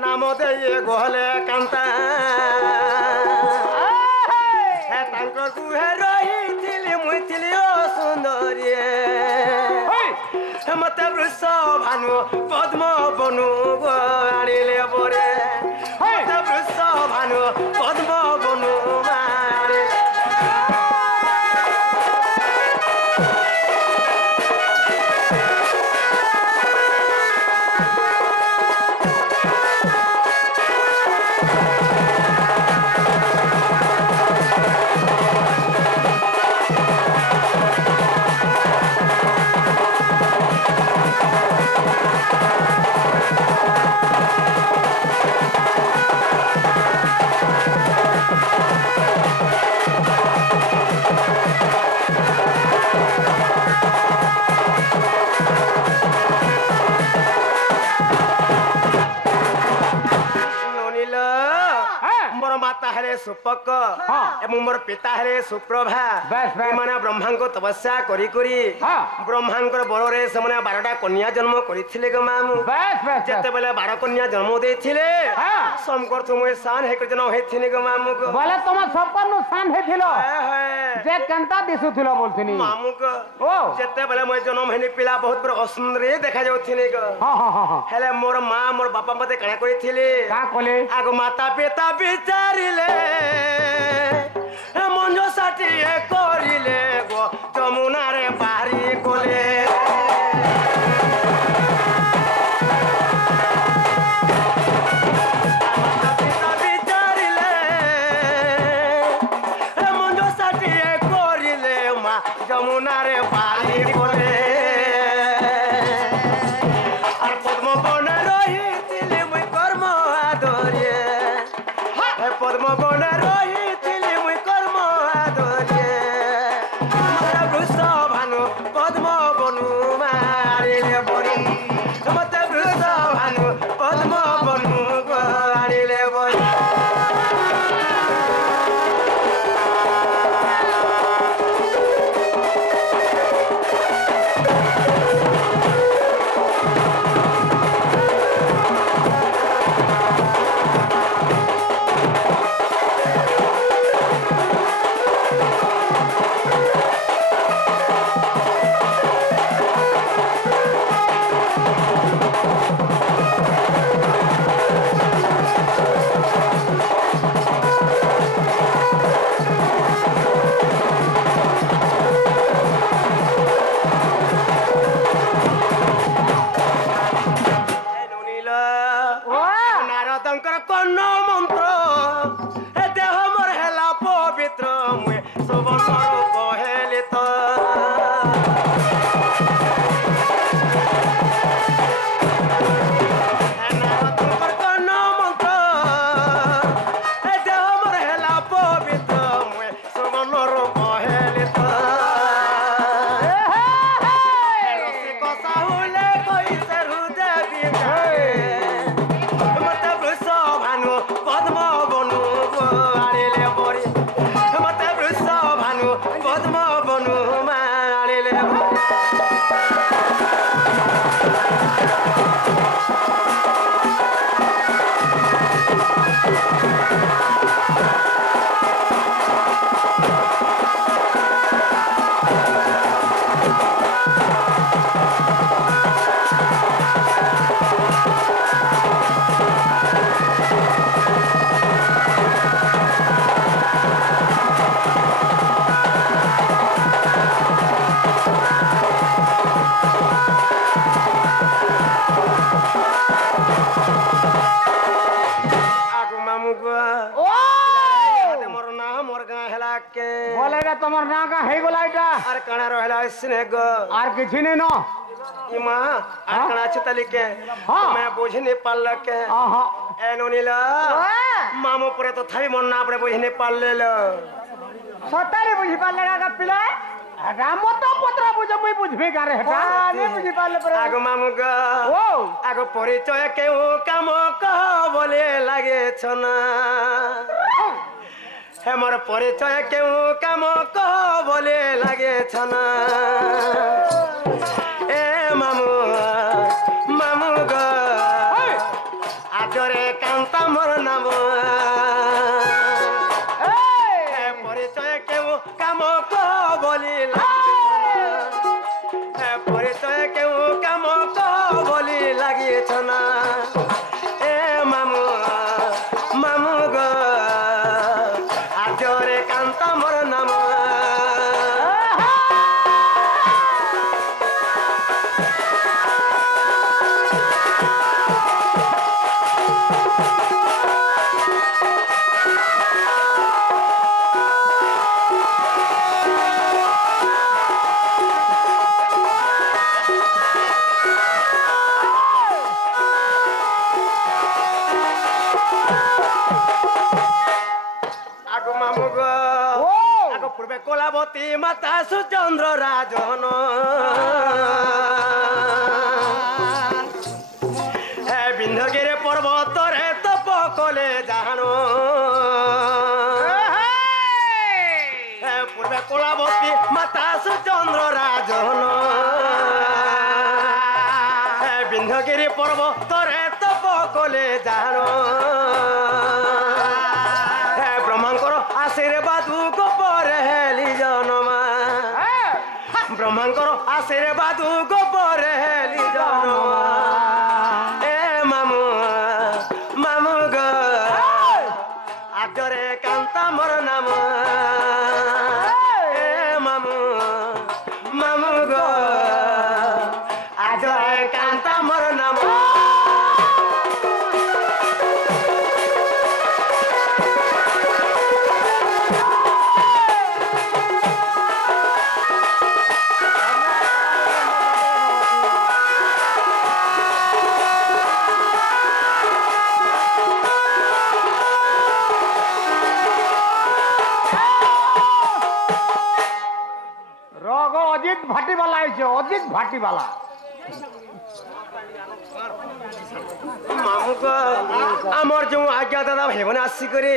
नाम दे गहले कांता रही मुई सुंदरी मत वृष भानु पद्म बनु आनिले बोरे मत वृष भानु पद्म बनु सुपक एवं मोर पिता हरे सुप्रभा माने ब्रह्मा को तपस्या करी करी ब्रह्मांकर बରରେ से 12टा कन्या जन्म करथिले ग मामू जते बेले 12 कन्या जन्म देथिले समकर तुम शान हे जन्म हेथिने ग मामू को बोले तुम सबकर नु शान हेथिलो जे केनता दिसुथिलो बोलथिनी मामू को जते बेले मोय जन्म हेनी पिला बहुत बड़ असुंदर देखा जाउथिने ग हेले मोर मां मोर बापा मते कणा कहिथिले का कोले आगो माता पिता विचारिले मंजो साठी करिले गो जमुना रे पारी कोले विचारिले मंजो साठी करिले मा जमुना रे पारी कोले और पद्म बन रही मुई कर्म आदरिए पद्म बन रही पद्म बनु मारिले बरी मत वृष भानु पद्म बनु आनिले बरी तमर ना का हे गोलाइटा आर कणा रहला स्नेह आर किछि ने न इमा आर कणा छतली के मैं बुझ नहीं पाल के ए नोनीला मामो परे तो थाई मन ना परे बुझ नहीं पाल ले लो सतारे बुझ पाल लगा का पिला राम तो पत्र बुझ मुई बुझबे का रे हटा ने बुझ पाल परे आगो मामू ग ओ आगो परिचय केउ काम कह बोले लागे छना हे मोर परिचय केउ काम कह बोले लागे छना ए मामू मामू ग आजरे ପରିଚୟ କେଉଁ କାମ କହ ବୋଲି ଲାଗିଛ ନା ଏ ମାମୁ ମାମୁ ଗ ଆଦ୍ୟରେ କାନ୍ତା ମୋର ନାମ কলাবতী মাতা সুচন্দ্র রাজন বিন্ধগিরি পর্বতরে তপ কলে জানো পূর্বে কলাবতী মাতা সুচন্দ্র রাজন বিন্ধগিরি পর্বতরে তপ কলে জানো ব্রহ্মাঙ্কর আশীর্বাদ গোপরে হেলি জনমা ব্রহ্মাঙ্কর আশীর্বাদ গোপরে হেলি জনমা এ মামু মামু গ আদরে কান্তা মোর নাম এ মামু মামু গ আদরে কান্তা মোর নাম অজিত ভাটিবালা আইছে অজিত ভাটিবালা আমার যে আজ্ঞা দাদা হেবনে আসি করে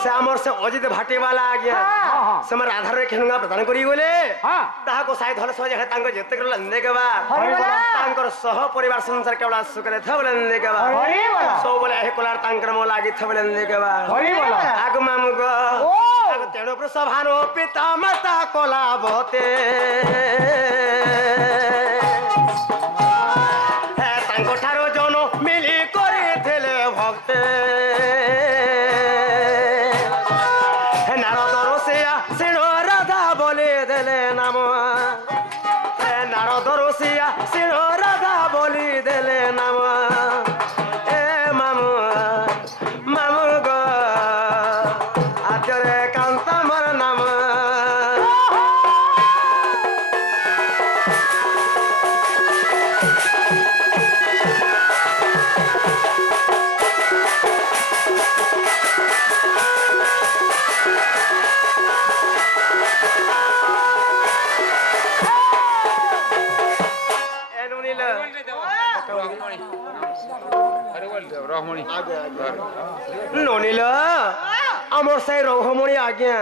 সে আমার সে অজিত ভাটিবালা আজ্ঞা সে আমার আধারে খেলুঙ্গা প্রদান করি গলে তাহাকে সাই ধলে সহজে তাঙ্ক যেতে করে লেন্দেকেবা তাঙ্কর সহ পরিবার সংসার কেবল সুখরে থবলে লেন্দেকেবা সবলে এ কোলার তাঙ্কর মো লাগি থবলে লেন্দেকেবা আগ মামুগ আগ তেণু প্রসভানো পিতা মাতা কলা বতে তাঙ্ক ঠারো জন মিলি করিলে ভক্তে নারদ রসিয়া সিণ রাধা বলি দেলে নাম নারদ রসিয়া সিণ রাধা বলি দেলে নাম এ মামু মামু গ আদ্যরে কান্তা মর নাম ননিল আমার সাই রঘমণি আজ্ঞা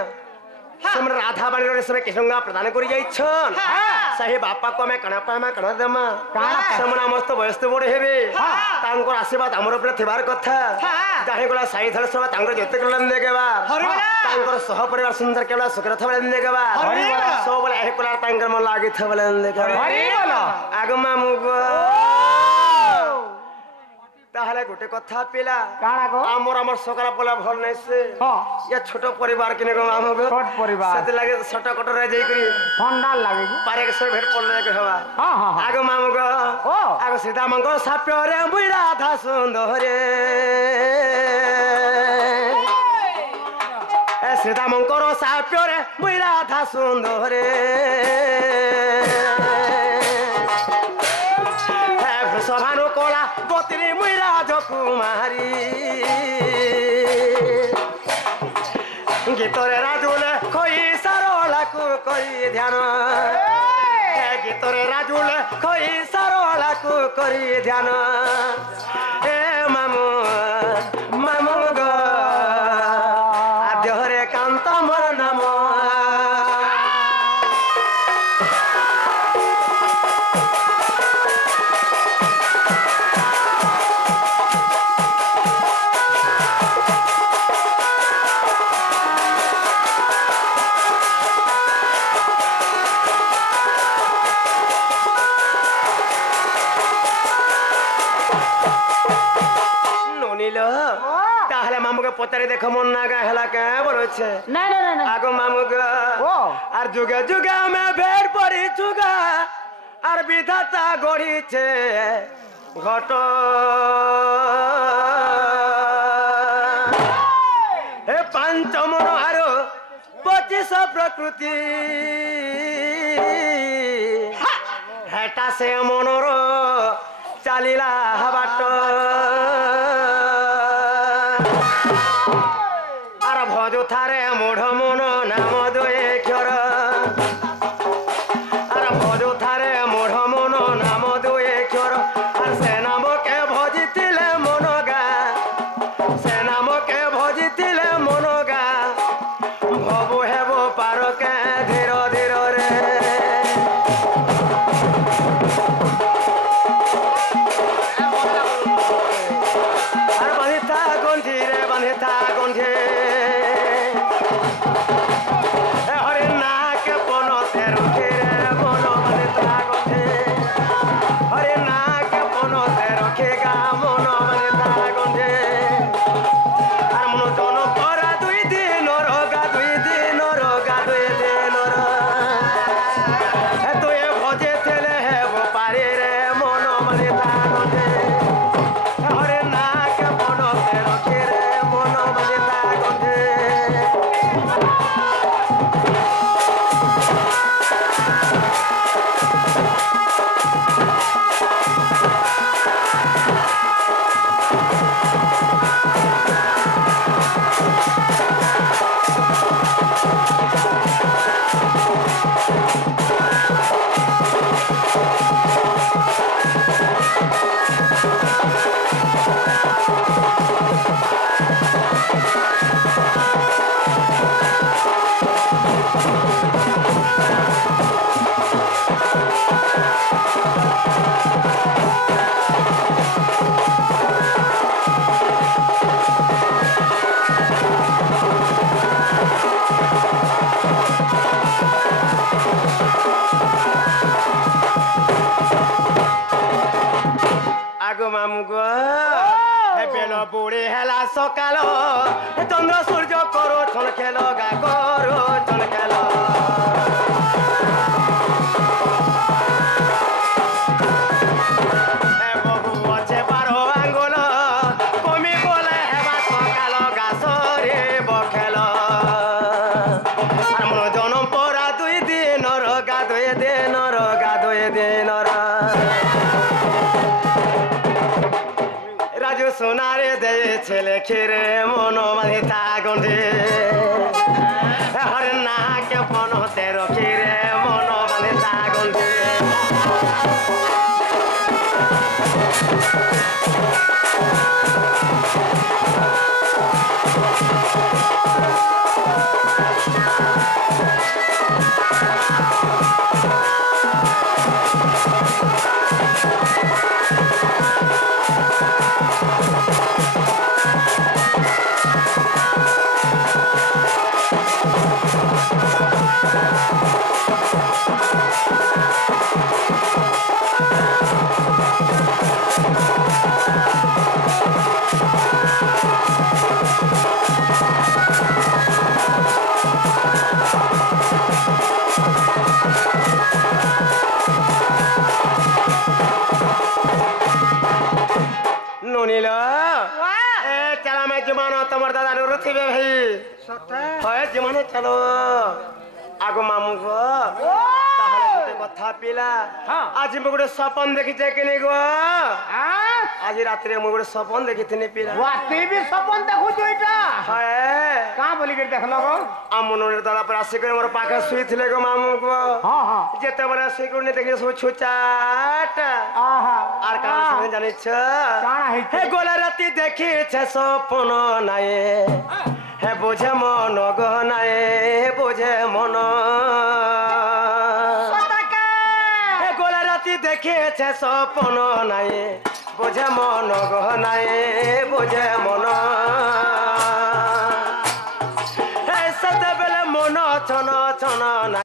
সেমন রাধা বাণীর সবে কৃষ্ণঙ্গা প্রদান করে যাইছন সেই বাপা কো আমি কানা পামা কানা দেমা সেমন আমার তো বয়স তো বড় হেবে তাঙ্কর আশীর্বাদ আমার উপরে থিবার কথা যাহে গলা সাই ধরে সব তাঙ্কর যেতে করলেন দেখবা তাঙ্কর সহ পরিবার সুন্দর কেবলা সুখরে থবলেন দেখবা সব বলে এ কোলার তাঙ্কর মন লাগি থবলেন দেখবা আগমা মুগ তাহলে গোটে কথা পিলা আমার আমার সকাল পলা ভাল নাইছে ইয়া ছোট পরিবার কিনে গো আমগো ছোট পরিবার সেতে লাগে ছোট কটরে যাই করি ঠান্ডা লাগে পারে কে সব ভেট পড়লে কে হবা আগে মামগো আগে সীতা মঙ্গ সাপ্যরে মুই রাধা সুন্দরে এ সীতা মঙ্গর সাপ্যরে মুই রাধা সুন্দরে সভানো কলা বতিনি মুই রাজকুমারী গীতরে রাজুলে খই সারলাকু করি ধ্যান গীতরে রাজুলে খই সারলাকু করি ধ্যান এ মামু মামু গ আদ্যরে কান্ত মোর নাম মামুকে পচারি দেখো মন নাগা হেলা কে বলছে না না না আগো মামুগা ও আর যুগে যুগে আমি ভেড় পড়ি চুগা আর বিধাতা গড়িছে ঘট হে পাঞ্চমন আর 25 প্রকৃতি হেটা সে মনর চালিলা বাট আর ভজু থারে মুঢ় মন নাম দয়ে ক্ষর আর ভজু থারে মুঢ় মন নাম দয়ে ক্ষর আর সে নামকে ভজিলে মনগা সে নামকে ভজিলে মনগা ভবু হেব পারকে ধীর ধীর রে আর বাঁধিতা গন্ধি রে বাঁধিতা গন্ধি হরে নাকে পনতে রুখে রে মন বাঁধিতা গন্ধি হরে নাকে পনতে রুখে গা মন বাঁধিতা গন্ধি আর মন জন পরা 2 দিন রগা 2 দিন রগা 2 দিন রে তুই ভজে তেলে হেব পারে রে মন বাঁধিতা গন্ধি হরে নাকে পনতে রুখে রে মন বাঁধিতা গন্ধি আগো মামু গো বেল বুড়ি হেলা সকাল চন্দ্র সূর্য করো ছন খেল গা করো ছন খেল বহু আছে 12 আঙ্গুল কমি বলে হেবা সকাল গাছরে বখেল আর মন জনম পরা 2 দিন গা 2 দিন গা 2 দিন রাজু সোনারে দিয়েছে লেখে রে মন বাঁধিতা গন্ধি হরে নাকে পনতে রখি রে মন বাঁধিতা গন্ধি নুনিল এ চলা মে জীবন তোমার দাদা রুথিবে ভাই সতে হয় জীবনে চলো আগো মামু গো তাহলে গোটে কথা পিলা আজি মু গোটে স্বপন দেখিছে কিনি গো আজি রাত্রে মু গোটে স্বপন দেখিছিনি পিলা রাতে भी सपन देखु जो এটা হয় का बोली के देखलो गो আমনুনের দাদা পর আসি করে মোর পাখে শুইছিলে গো মামু গো हां हां যেতে বলে সিকিউরিটি দেখি সব ছুচাট आहा আর কার সঙ্গে জানিছ কানা হে হইছে গোলা রাতি দেখিছে স্বপ্ন নাই হে বুঝে মন গো নাই বুঝে মন সতকা হে গোলা রাতি দেখিছে স্বপ্ন নাই বুঝে মন গো নাই বুঝে মন হে সতবেলে মন ছন ছন নাই